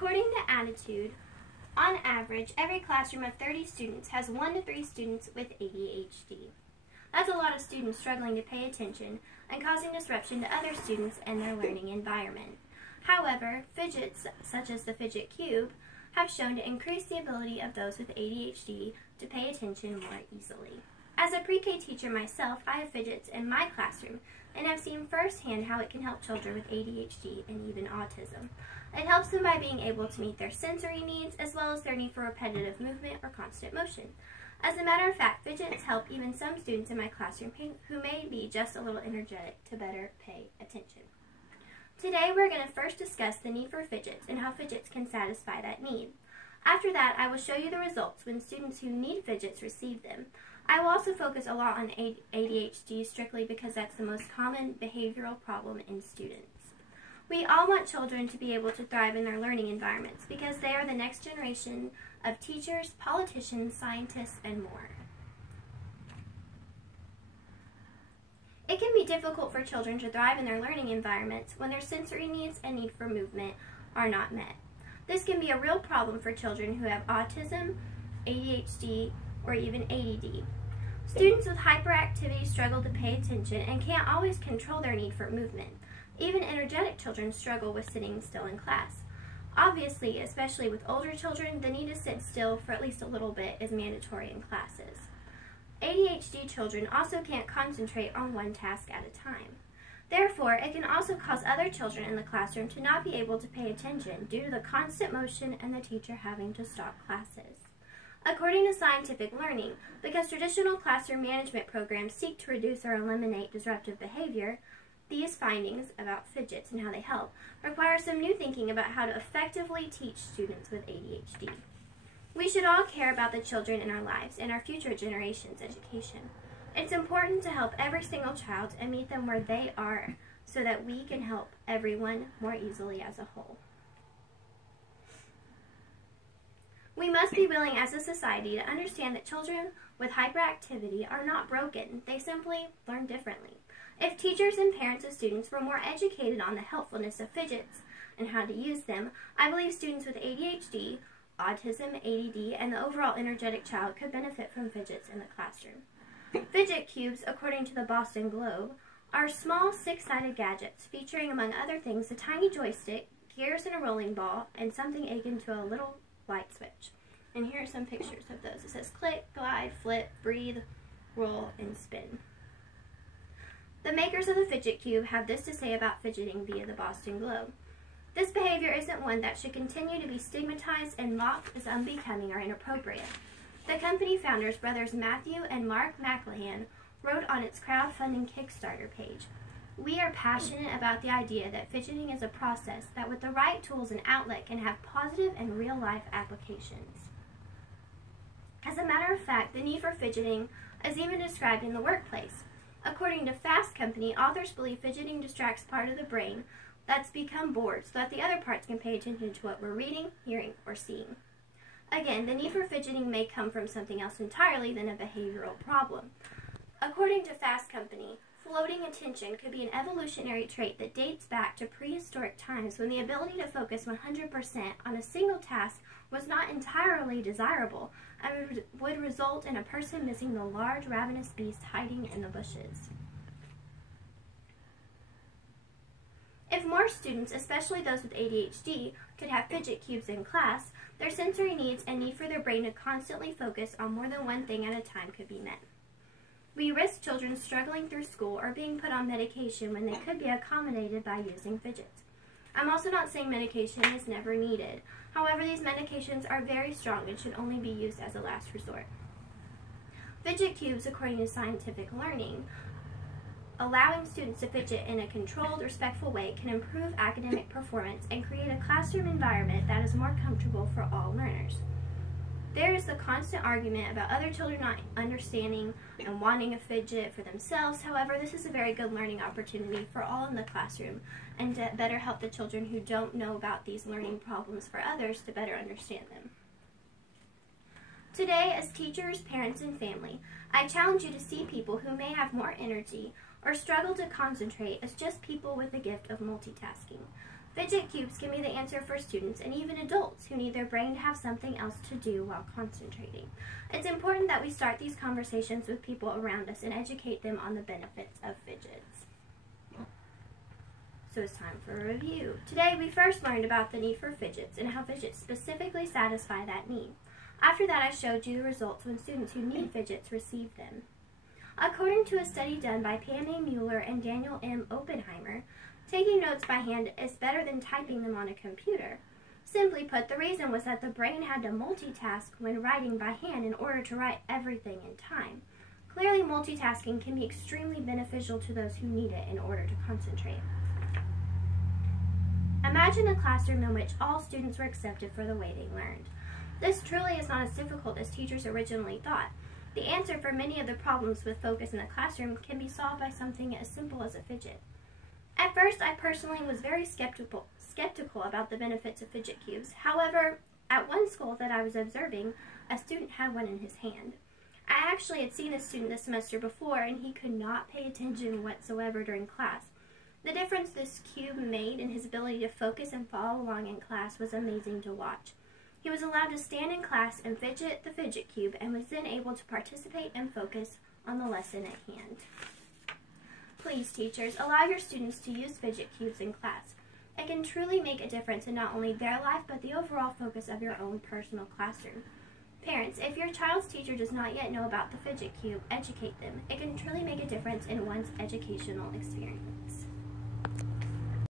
According to Attitude, on average, every classroom of 30 students has 1 to 3 students with ADHD. That's a lot of students struggling to pay attention and causing disruption to other students and their learning environment. However, fidgets, such as the Fidget Cube, have shown to increase the ability of those with ADHD to pay attention more easily. As a pre-K teacher myself, I have fidgets in my classroom and have seen firsthand how it can help children with ADHD and even autism. It helps them by being able to meet their sensory needs as well as their need for repetitive movement or constant motion. As a matter of fact, fidgets help even some students in my classroom who may be just a little energetic to better pay attention. Today we're going to first discuss the need for fidgets and how fidgets can satisfy that need. After that, I will show you the results when students who need fidgets receive them. I will also focus a lot on ADHD strictly because that's the most common behavioral problem in students. We all want children to be able to thrive in their learning environments because they are the next generation of teachers, politicians, scientists, and more. It can be difficult for children to thrive in their learning environments when their sensory needs and need for movement are not met. This can be a real problem for children who have autism, ADHD, or even ADD. Students with hyperactivity struggle to pay attention and can't always control their need for movement. Even energetic children struggle with sitting still in class. Obviously, especially with older children, the need to sit still for at least a little bit is mandatory in classes. ADHD children also can't concentrate on one task at a time. Therefore, it can also cause other children in the classroom to not be able to pay attention due to the constant motion and the teacher having to stop classes. According to scientific learning, because traditional classroom management programs seek to reduce or eliminate disruptive behavior, these findings about fidgets and how they help require some new thinking about how to effectively teach students with ADHD. We should all care about the children in our lives and our future generations' education. It's important to help every single child and meet them where they are so that we can help everyone more easily as a whole. We must be willing as a society to understand that children with hyperactivity are not broken. They simply learn differently. If teachers and parents of students were more educated on the helpfulness of fidgets and how to use them, I believe students with ADHD, autism, ADD, and the overall energetic child could benefit from fidgets in the classroom. Fidget cubes, according to the Boston Globe, are small six-sided gadgets featuring, among other things, a tiny joystick, gears and a rolling ball, and something akin to a little light switch. And here are some pictures of those. It says click, glide, flip, breathe, roll, and spin. The makers of the Fidget Cube have this to say about fidgeting via the Boston Globe. This behavior isn't one that should continue to be stigmatized and mocked as unbecoming or inappropriate. The company founders, brothers Matthew and Mark McLehan, wrote on its crowdfunding Kickstarter page, "We are passionate about the idea that fidgeting is a process that with the right tools and outlet can have positive and real-life applications." As a matter of fact, the need for fidgeting is even described in the workplace. According to Fast Company, authors believe fidgeting distracts part of the brain that's become bored so that the other parts can pay attention to what we're reading, hearing, or seeing. Again, the need for fidgeting may come from something else entirely than a behavioral problem. According to Fast Company, floating attention could be an evolutionary trait that dates back to prehistoric times when the ability to focus 100% on a single task was not entirely desirable and would result in a person missing the large ravenous beast hiding in the bushes. If more students, especially those with ADHD, could have fidget cubes in class, their sensory needs and need for their brain to constantly focus on more than one thing at a time could be met. We risk children struggling through school or being put on medication when they could be accommodated by using fidgets. I'm also not saying medication is never needed. However, these medications are very strong and should only be used as a last resort. Fidget cubes, according to scientific learning, allowing students to fidget in a controlled, respectful way can improve academic performance and create a classroom environment that is more comfortable for all learners. There is a constant argument about other children not understanding and wanting a fidget for themselves. However, this is a very good learning opportunity for all in the classroom and to better help the children who don't know about these learning problems for others to better understand them. Today, as teachers, parents, and family, I challenge you to see people who may have more energy or struggle to concentrate as just people with the gift of multitasking. Fidget cubes can be the answer for students and even adults who need their brain to have something else to do while concentrating. It's important that we start these conversations with people around us and educate them on the benefits of fidgets. So it's time for a review. Today we first learned about the need for fidgets and how fidgets specifically satisfy that need. After that, I showed you the results when students who need fidgets receive them. According to a study done by Pam A. Mueller and Daniel M. Oppenheimer, taking notes by hand is better than typing them on a computer. Simply put, the reason was that the brain had to multitask when writing by hand in order to write everything in time. Clearly, multitasking can be extremely beneficial to those who need it in order to concentrate. Imagine a classroom in which all students were accepted for the way they learned. This truly is not as difficult as teachers originally thought. The answer for many of the problems with focus in the classroom can be solved by something as simple as a fidget. At first, I personally was very skeptical about the benefits of fidget cubes. However, at one school that I was observing, a student had one in his hand. I actually had seen a student this semester before, and he could not pay attention whatsoever during class. The difference this cube made in his ability to focus and follow along in class was amazing to watch. He was allowed to stand in class and fidget the fidget cube and was then able to participate and focus on the lesson at hand. Please, teachers, allow your students to use fidget cubes in class. It can truly make a difference in not only their life, but the overall focus of your own personal classroom. Parents, if your child's teacher does not yet know about the fidget cube, educate them. It can truly make a difference in one's educational experience.